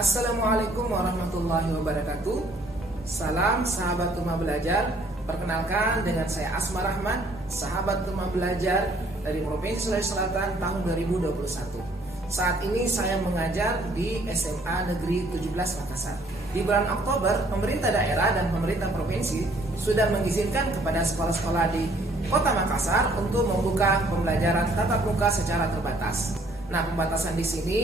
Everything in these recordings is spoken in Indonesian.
Assalamualaikum warahmatullahi wabarakatuh. Salam sahabat rumah belajar. Perkenalkan, dengan saya Asmar Rahman, sahabat rumah belajar dari Provinsi Sulawesi Selatan tahun 2021. Saat ini saya mengajar di SMA Negeri 17 Makassar. Di bulan Oktober, pemerintah daerah dan pemerintah provinsi sudah mengizinkan kepada sekolah-sekolah di Kota Makassar untuk membuka pembelajaran tatap muka secara terbatas. Nah, pembatasan di sini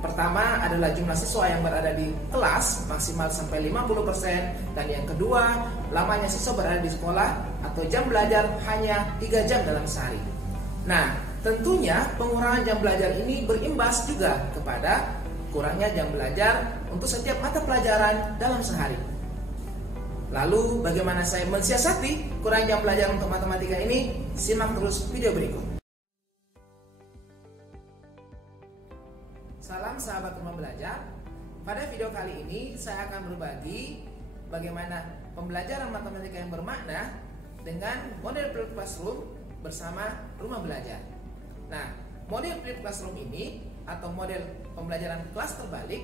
pertama adalah jumlah siswa yang berada di kelas maksimal sampai 50%, dan yang kedua, lamanya siswa berada di sekolah atau jam belajar hanya 3 jam dalam sehari. Nah, tentunya pengurangan jam belajar ini berimbas juga kepada kurangnya jam belajar untuk setiap mata pelajaran dalam sehari. Lalu bagaimana saya mensiasati kurang jam belajar untuk matematika ini? Simak terus video berikut. Salam sahabat rumah belajar. Pada video kali ini saya akan berbagi bagaimana pembelajaran matematika yang bermakna dengan model flipped classroom bersama rumah belajar. Nah, model flipped classroom ini atau model pembelajaran kelas terbalik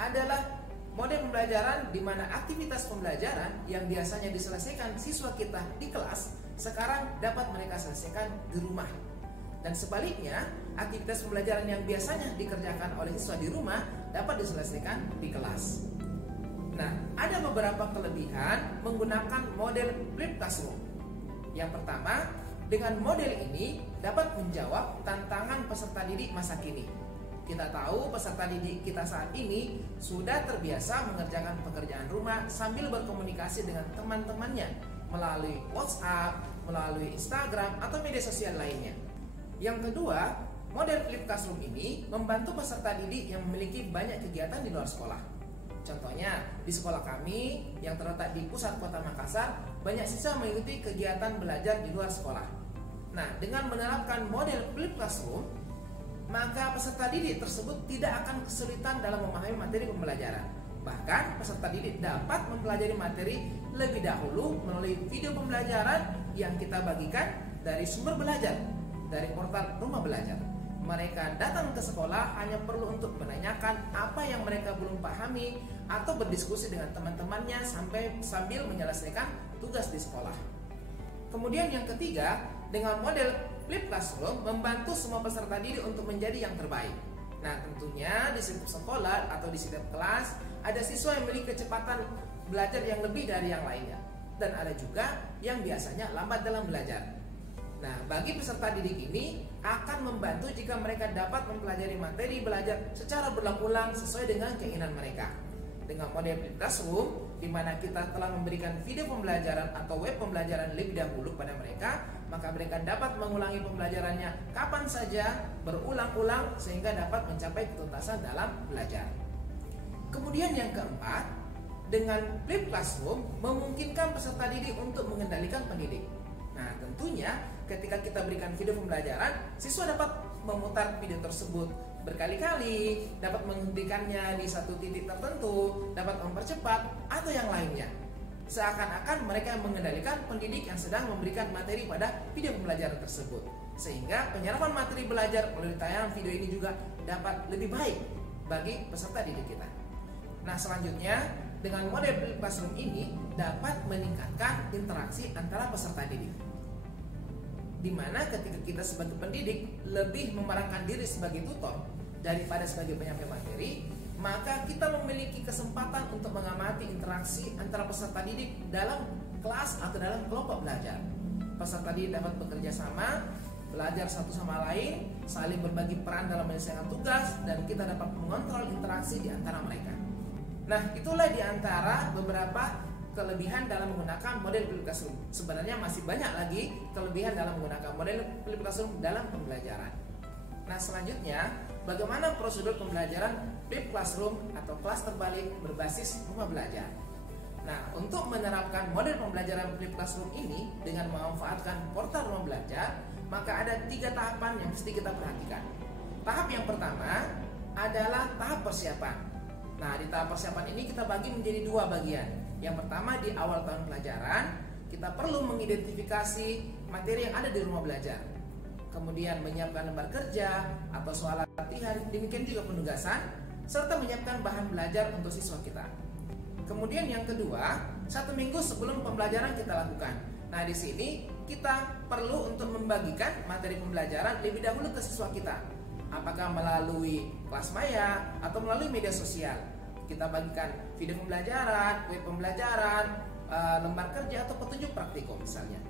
adalah model pembelajaran di mana aktivitas pembelajaran yang biasanya diselesaikan siswa kita di kelas sekarang dapat mereka selesaikan di rumah. Dan sebaliknya, aktivitas pembelajaran yang biasanya dikerjakan oleh siswa di rumah dapat diselesaikan di kelas. Nah, ada beberapa kelebihan menggunakan model flipped classroom. Yang pertama, dengan model ini dapat menjawab tantangan peserta didik masa kini. Kita tahu peserta didik kita saat ini sudah terbiasa mengerjakan pekerjaan rumah sambil berkomunikasi dengan teman-temannya melalui WhatsApp, melalui Instagram, atau media sosial lainnya. Yang kedua, model flipped classroom ini membantu peserta didik yang memiliki banyak kegiatan di luar sekolah. Contohnya, di sekolah kami yang terletak di pusat kota Makassar, banyak siswa mengikuti kegiatan belajar di luar sekolah. Nah, dengan menerapkan model flipped classroom, maka peserta didik tersebut tidak akan kesulitan dalam memahami materi pembelajaran. Bahkan, peserta didik dapat mempelajari materi lebih dahulu melalui video pembelajaran yang kita bagikan dari sumber belajar, dari portal rumah belajar. Mereka datang ke sekolah hanya perlu untuk menanyakan apa yang mereka belum pahami atau berdiskusi dengan teman-temannya sambil menyelesaikan tugas di sekolah. Kemudian yang ketiga, dengan model flipped classroom membantu semua peserta didik untuk menjadi yang terbaik. Nah, tentunya di setiap sekolah atau di setiap kelas ada siswa yang memiliki kecepatan belajar yang lebih dari yang lainnya, dan ada juga yang biasanya lambat dalam belajar. Nah, bagi peserta didik ini akan membantu jika mereka dapat mempelajari materi belajar secara berulang-ulang sesuai dengan keinginan mereka. Dengan model flipped classroom, di mana kita telah memberikan video pembelajaran atau web pembelajaran lebih dahulu pada mereka, maka mereka dapat mengulangi pembelajarannya kapan saja, berulang-ulang, sehingga dapat mencapai ketuntasan dalam belajar. Kemudian yang keempat, dengan flipped classroom memungkinkan peserta didik untuk mengendalikan pendidik. Nah, tentunya ketika kita berikan video pembelajaran, siswa dapat memutar video tersebut berkali-kali, dapat menghentikannya di satu titik tertentu, dapat mempercepat, atau yang lainnya. Seakan-akan mereka mengendalikan pendidik yang sedang memberikan materi pada video pembelajaran tersebut. Sehingga penyerapan materi belajar melalui tayangan video ini juga dapat lebih baik bagi peserta didik kita. Nah, selanjutnya, dengan model flipped classroom ini dapat meningkatkan interaksi antara peserta didik, di mana ketika kita sebagai pendidik lebih memerankan diri sebagai tutor daripada sebagai penyampai materi, maka kita memiliki kesempatan untuk mengamati interaksi antara peserta didik dalam kelas atau dalam kelompok belajar. Peserta didik dapat bekerja sama, belajar satu sama lain, saling berbagi peran dalam menyelesaikan tugas, dan kita dapat mengontrol interaksi di antara mereka. Nah, itulah di antara beberapa kelebihan dalam menggunakan model flipped classroom. Sebenarnya masih banyak lagi kelebihan dalam menggunakan model flipped classroom dalam pembelajaran. Nah, selanjutnya, bagaimana prosedur pembelajaran flipped classroom atau kelas terbalik berbasis rumah belajar. Nah, untuk menerapkan model pembelajaran flipped classroom ini dengan memanfaatkan portal rumah belajar, maka ada 3 tahapan yang mesti kita perhatikan. Tahap yang pertama adalah tahap persiapan. Nah, di tahap persiapan ini kita bagi menjadi 2 bagian. Yang pertama, di awal tahun pelajaran, kita perlu mengidentifikasi materi yang ada di rumah belajar. kemudian menyiapkan lembar kerja atau soal latihan, demikian juga penugasan. serta menyiapkan bahan belajar untuk siswa kita. Kemudian yang kedua, 1 minggu sebelum pembelajaran kita lakukan. Nah, di sini kita perlu untuk membagikan materi pembelajaran lebih dahulu ke siswa kita. Apakah melalui kelas maya atau melalui media sosial. Kita bagikan video pembelajaran, web pembelajaran, lembar kerja atau petunjuk praktikum misalnya.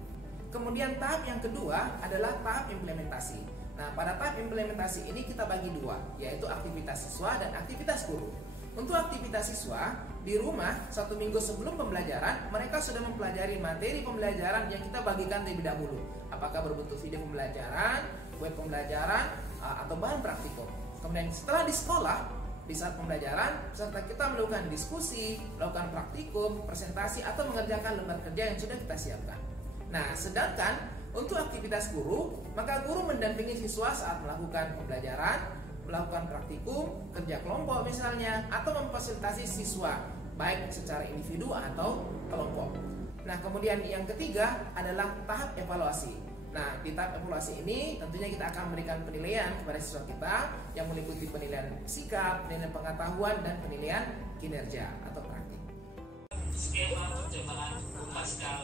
Kemudian tahap yang kedua adalah tahap implementasi. Nah, pada tahap implementasi ini kita bagi dua, yaitu aktivitas siswa dan aktivitas guru. Untuk aktivitas siswa, di rumah 1 minggu sebelum pembelajaran, mereka sudah mempelajari materi pembelajaran yang kita bagikan terlebih dahulu. Apakah berbentuk video pembelajaran, web pembelajaran, atau bahan praktikum. Kemudian setelah di sekolah, di saat pembelajaran, serta kita melakukan diskusi, melakukan praktikum, presentasi, atau mengerjakan lembar kerja yang sudah kita siapkan. Nah, sedangkan untuk aktivitas guru, maka guru mendampingi siswa saat melakukan pembelajaran, melakukan praktikum, kerja kelompok misalnya, atau memfasilitasi siswa, baik secara individu atau kelompok. Nah, kemudian yang ketiga adalah tahap evaluasi. Nah, di tahap evaluasi ini tentunya kita akan memberikan penilaian kepada siswa kita yang meliputi penilaian sikap, penilaian pengetahuan, dan penilaian kinerja atau praktik. Skema percobaan Pascal.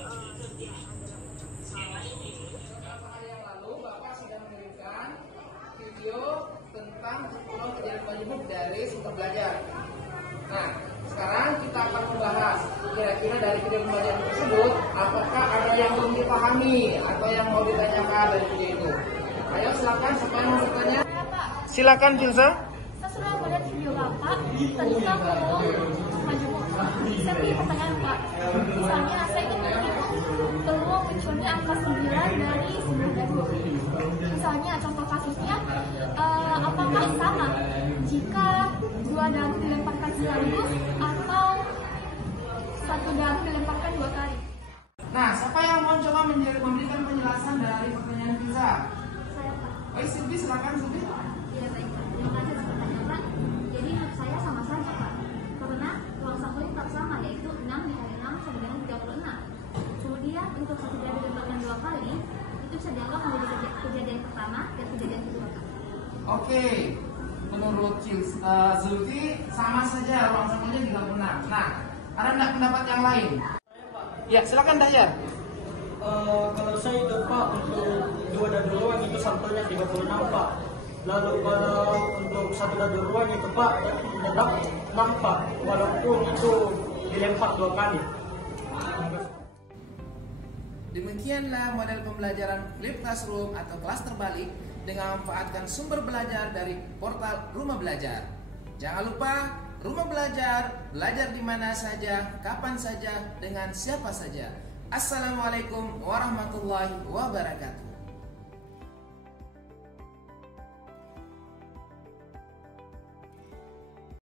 Skema ini yang lalu Bapak sudah mengirimkan video tentang 10 kejadian penyebab dari sumber belajar. Nah, sekarang kita akan membahas kira-kira dari video pembelajaran tersebut, apakah ada yang belum dipahami atau yang mau ditanyakan dari video itu. Ayo silakan, siapa yang mau bertanya? Silakan Filsa. Saya sudah melihat video Bapak, tadi saya mau majemuk. Saya punya pertanyaan Pak. Misalnya saya ingin menghitung peluang munculnya angka 9 dari 9. Misalnya contoh kasusnya, apakah sama jika 2 daun dilemparkan sekaligus atau 1 daun dilemparkan 2 kali? Nah, siapa yang mau coba memberikan penjelasan dari pertanyaan Filsa? Saya Pak. Baik, Silvi, silakan Silvi. Ya baik Pak, terima kasih atas pertanyaan Pak. Jadi menurut saya sama saja Pak, karena ruang sampel tetap sama, yaitu 6 dikali 6 sama dengan 36. Kemudian untuk 1 daun dilemparkan 2 kali, itu bisa dianggap menjadi kejadian pertama dan kejadian kedua Pak. Oke, menurut Zulfi sama saja ruang sampelnya 36. Nah, ada enggak pendapat yang lain? Ya, silakan Dayar. Kalau saya itu Pak, untuk 2 dadu ruang itu sampelnya 36 Pak. Lalu kalau untuk 1 dadu ruang itu Pak, tetap 6 Pak, walaupun itu dilempar 2 kali. Demikianlah model pembelajaran Flip Classroom atau kelas terbalik dengan memanfaatkan sumber belajar dari portal Rumah Belajar. Jangan lupa, Rumah Belajar, belajar di mana saja, kapan saja, dengan siapa saja. Assalamualaikum warahmatullahi wabarakatuh.